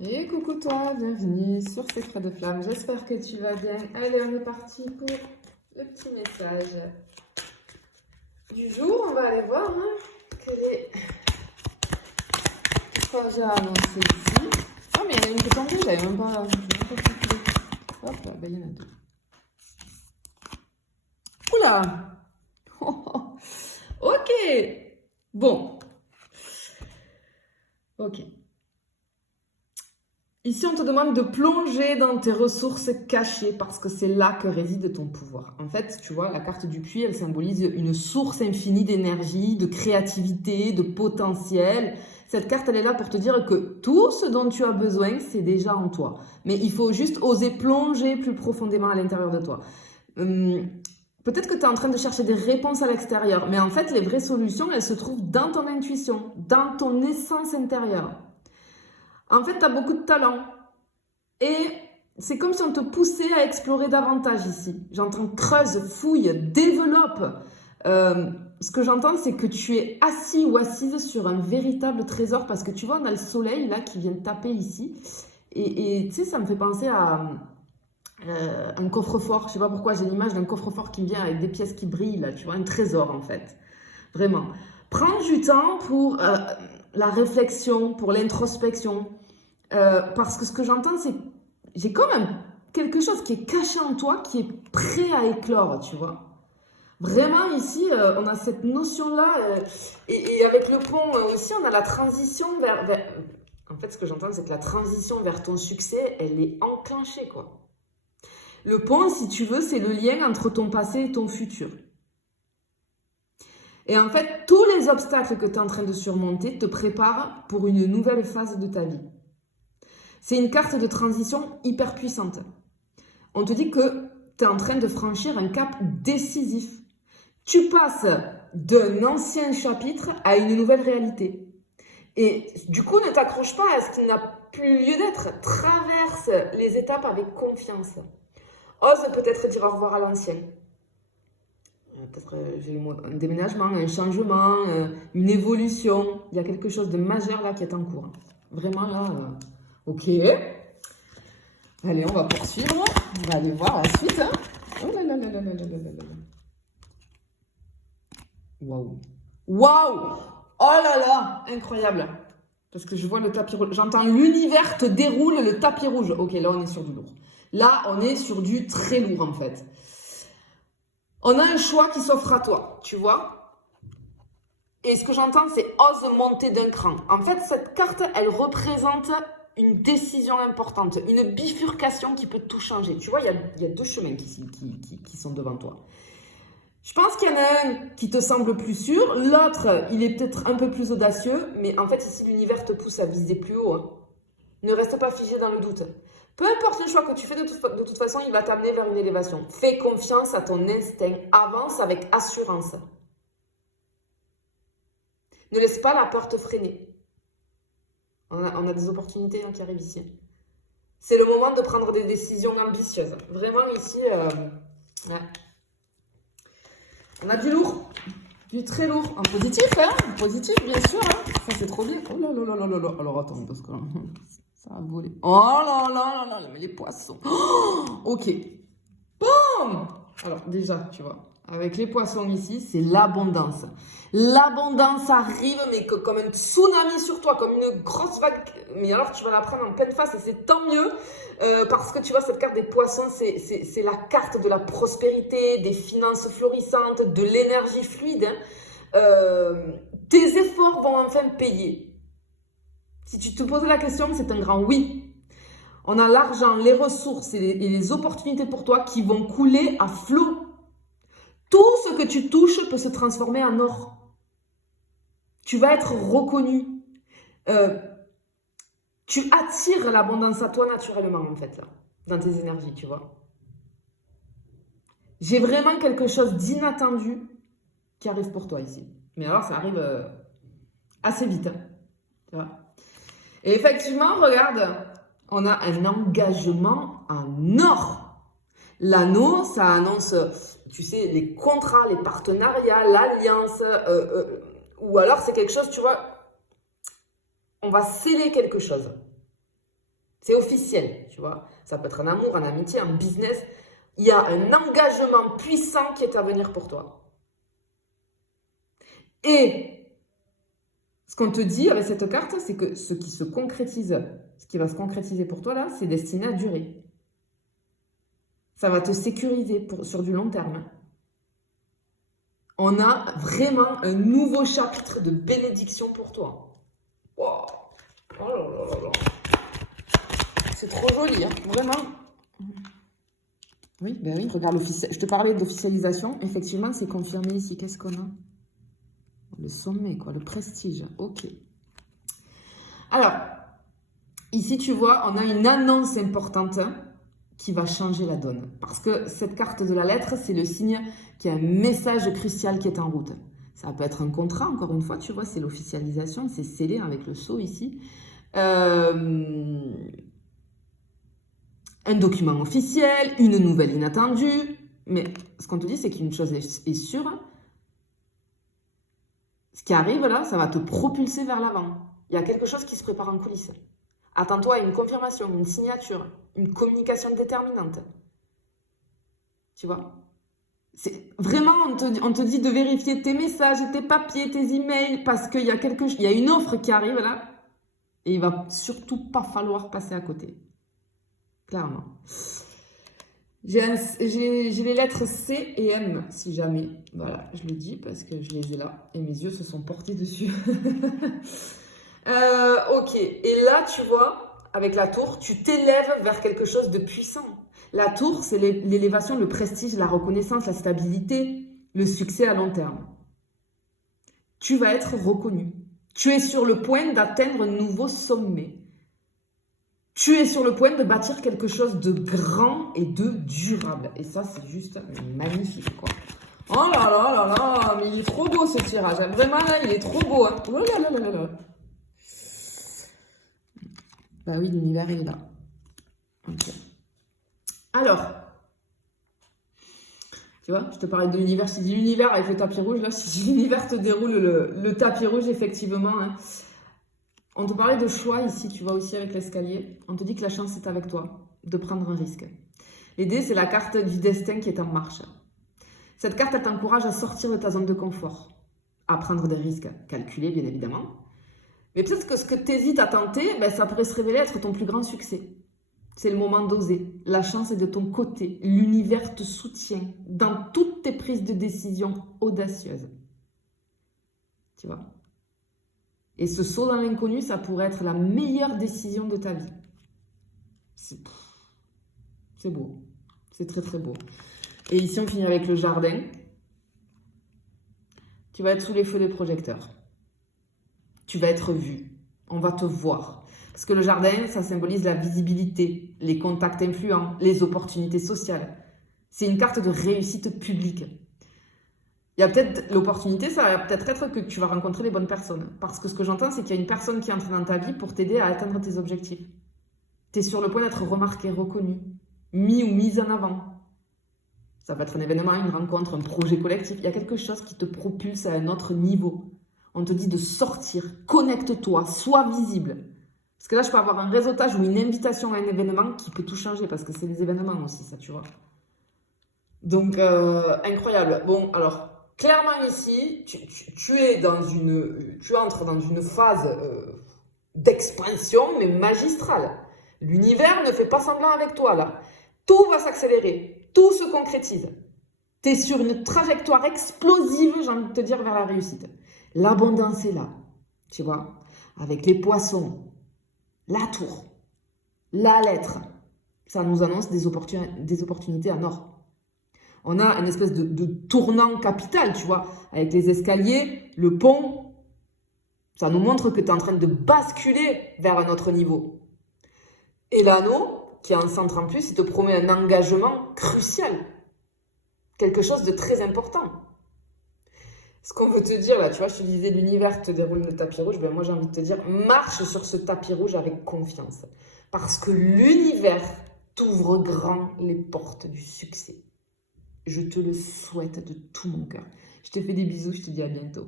Et coucou toi, bienvenue sur Secret de Flamme, j'espère que tu vas bien. Allez, on est parti pour le petit message du jour. On va aller voir que les projets annoncés ici. Oh mais il y en a une qui est tombée, j'avais même pas calculé. Hop là, ben, il y en a deux. Oula. Ok. Bon. Ok. Ici, on te demande de plonger dans tes ressources cachées parce que c'est là que réside ton pouvoir. En fait, tu vois, la carte du puits, elle symbolise une source infinie d'énergie, de créativité, de potentiel. Cette carte, elle est là pour te dire que tout ce dont tu as besoin, c'est déjà en toi. Mais il faut juste oser plonger plus profondément à l'intérieur de toi. Peut-être que tu es en train de chercher des réponses à l'extérieur, mais en fait, les vraies solutions, elles se trouvent dans ton intuition, dans ton essence intérieure. En fait, tu as beaucoup de talent. Et c'est comme si on te poussait à explorer davantage ici. J'entends creuse, fouille, développe. Ce que j'entends, c'est que tu es assis ou assise sur un véritable trésor parce que tu vois, on a le soleil là qui vient taper ici. Et tu sais, ça me fait penser à un coffre-fort. Je sais pas pourquoi, j'ai l'image d'un coffre-fort qui vient avec des pièces qui brillent là, tu vois, un trésor en fait. Vraiment. Prends du temps pour la réflexion, pour l'introspection. Parce que ce que j'entends, c'est que j'ai quand même quelque chose qui est caché en toi, qui est prêt à éclore, tu vois. Vraiment, ici, on a cette notion-là. Et avec le pont aussi, on a la transition vers... En fait, ce que j'entends, c'est que la transition vers ton succès, elle est enclenchée, quoi. Le pont, si tu veux, c'est le lien entre ton passé et ton futur. Et en fait, tous les obstacles que tu es en train de surmonter te préparent pour une nouvelle phase de ta vie. C'est une carte de transition hyper puissante. On te dit que tu es en train de franchir un cap décisif. Tu passes d'un ancien chapitre à une nouvelle réalité. Et du coup, ne t'accroche pas à ce qui n'a plus lieu d'être. Traverse les étapes avec confiance. Ose peut-être dire au revoir à l'ancien. Peut-être j'ai le mot, un déménagement, un changement, une évolution. Il y a quelque chose de majeur là qui est en cours. Vraiment là, ok. Allez, on va poursuivre. On va aller voir la suite. Oh là là là là là là là là. Waouh. Waouh. Oh là là. Incroyable. Parce que je vois le tapis rouge. J'entends l'univers te déroule le tapis rouge. Ok, là on est sur du lourd. Là, on est sur du très lourd en fait. On a un choix qui s'offre à toi, tu vois. Et ce que j'entends, c'est ose monter d'un cran. En fait, cette carte, elle représente une décision importante, une bifurcation qui peut tout changer. Tu vois, il y a deux chemins qui sont devant toi. Je pense qu'il y en a un qui te semble plus sûr, l'autre, il est peut-être un peu plus audacieux, mais en fait, ici, l'univers te pousse à viser plus haut. Hein. Ne reste pas figé dans le doute. Peu importe le choix que tu fais, de toute façon, il va t'amener vers une élévation. Fais confiance à ton instinct. Avance avec assurance. Ne laisse pas la peur te freiner. On a des opportunités qui arrivent ici. C'est le moment de prendre des décisions ambitieuses. Vraiment ici, ouais. On a du lourd, du très lourd. En positif, hein. Positif, bien sûr. Hein. Ça, c'est trop bien. Oh là là là là là. Alors, attends, parce que ça a volé. Oh là là là là, mais les poissons. Oh, ok. Boum. Alors, déjà, tu vois. Avec les poissons ici, c'est l'abondance. L'abondance arrive, mais comme un tsunami sur toi, comme une grosse vague. Mais alors, tu vas la prendre en pleine face et c'est tant mieux. Parce que tu vois, cette carte des poissons, c'est la carte de la prospérité, des finances florissantes, de l'énergie fluide. Tes efforts vont enfin payer. Si tu te poses la question, c'est un grand oui. On a l'argent, les ressources et les opportunités pour toi qui vont couler à flot. Tout ce que tu touches peut se transformer en or. Tu vas être reconnu. Tu attires l'abondance à toi naturellement, en fait, là, dans tes énergies, tu vois. J'ai vraiment quelque chose d'inattendu qui arrive pour toi ici. Mais alors, ça arrive assez vite. Hein, tu vois. Et effectivement, regarde, on a un engagement en or. L'anneau, ça annonce, tu sais, les contrats, les partenariats, l'alliance, ou alors c'est quelque chose, tu vois, on va sceller quelque chose. C'est officiel, tu vois. Ça peut être un amour, un amitié, un business. Il y a un engagement puissant qui est à venir pour toi. Et ce qu'on te dit avec cette carte, c'est que ce qui se concrétise, ce qui va se concrétiser pour toi là, c'est destiné à durer. Ça va te sécuriser sur du long terme. On a vraiment un nouveau chapitre de bénédiction pour toi. Wow. Oh là là là là. C'est trop joli, hein, vraiment. Oui, ben oui, regarde l'officiel. Je te parlais d'officialisation. Effectivement, c'est confirmé ici. Qu'est-ce qu'on a? Le sommet, quoi, le prestige. Ok. Alors, ici, tu vois, on a une annonce importante qui va changer la donne. Parce que cette carte de la lettre, c'est le signe qu'il y a un message crucial qui est en route. Ça peut être un contrat, encore une fois, tu vois, c'est l'officialisation, c'est scellé avec le sceau ici. Un document officiel, une nouvelle inattendue. Mais ce qu'on te dit, c'est qu'une chose est sûre. Ce qui arrive là, ça va te propulser vers l'avant. Il y a quelque chose qui se prépare en coulisses. Attends-toi à une confirmation, une signature, une communication déterminante. Tu vois? C'est vraiment, on te dit de vérifier tes messages, tes papiers, tes emails, parce qu'il y a une offre qui arrive là, et il va surtout pas falloir passer à côté. Clairement. J'ai les lettres C et M, si jamais. Voilà, je le dis parce que je les ai là, et mes yeux se sont portés dessus. Ok, et là, tu vois, avec la tour, tu t'élèves vers quelque chose de puissant. La tour, c'est l'élévation, le prestige, la reconnaissance, la stabilité, le succès à long terme. Tu vas être reconnu. Tu es sur le point d'atteindre un nouveau sommet. Tu es sur le point de bâtir quelque chose de grand et de durable. Et ça, c'est juste magnifique, quoi. Oh là là là là, mais il est trop beau ce tirage. Vraiment, là, il est trop beau. Hein. Oh là là là là là. Bah oui, l'univers est là. Okay. Alors, tu vois, je te parlais de l'univers. Si l'univers avec le tapis rouge, là, si l'univers te déroule le tapis rouge, effectivement. Hein. On te parlait de choix ici, tu vois aussi avec l'escalier. On te dit que la chance est avec toi, de prendre un risque. L'idée, c'est la carte du destin qui est en marche. Cette carte, elle t'encourage à sortir de ta zone de confort, à prendre des risques calculés, bien évidemment. Mais peut-être que ce que tu hésites à tenter, ben, ça pourrait se révéler être ton plus grand succès. C'est le moment d'oser. La chance est de ton côté. L'univers te soutient dans toutes tes prises de décision audacieuses. Tu vois? Et ce saut dans l'inconnu, ça pourrait être la meilleure décision de ta vie. C'est beau. C'est très très beau. Et ici, on finit avec le jardin. Tu vas être sous les feux des projecteurs. Tu vas être vu. On va te voir. Parce que le jardin, ça symbolise la visibilité, les contacts influents, les opportunités sociales. C'est une carte de réussite publique. Il y a peut-être l'opportunité, ça va peut-être être que tu vas rencontrer les bonnes personnes. Parce que ce que j'entends, c'est qu'il y a une personne qui entre dans ta vie pour t'aider à atteindre tes objectifs. Tu es sur le point d'être remarqué, reconnu, mis ou mise en avant. Ça peut être un événement, une rencontre, un projet collectif. Il y a quelque chose qui te propulse à un autre niveau. On te dit de sortir, connecte-toi, sois visible. Parce que là, je peux avoir un réseautage ou une invitation à un événement qui peut tout changer. Parce que c'est des événements aussi, ça, tu vois. Donc, incroyable. Bon, alors... Clairement ici, tu entres dans une phase d'expansion, mais magistrale. L'univers ne fait pas semblant avec toi, là. Tout va s'accélérer, tout se concrétise. Tu es sur une trajectoire explosive, j'ai envie de te dire, vers la réussite. L'abondance est là, tu vois, avec les poissons, la tour, la lettre. Ça nous annonce des opportunités en or. On a une espèce de tournant capital, tu vois, avec les escaliers, le pont. Ça nous montre que tu es en train de basculer vers un autre niveau. Et l'anneau, qui est en centre en plus, il te promet un engagement crucial. Quelque chose de très important. Ce qu'on veut te dire là, tu vois, je te disais, l'univers te déroule le tapis rouge. Ben moi, j'ai envie de te dire, marche sur ce tapis rouge avec confiance. Parce que l'univers t'ouvre grand les portes du succès. Je te le souhaite de tout mon cœur. Je te fais des bisous, je te dis à bientôt.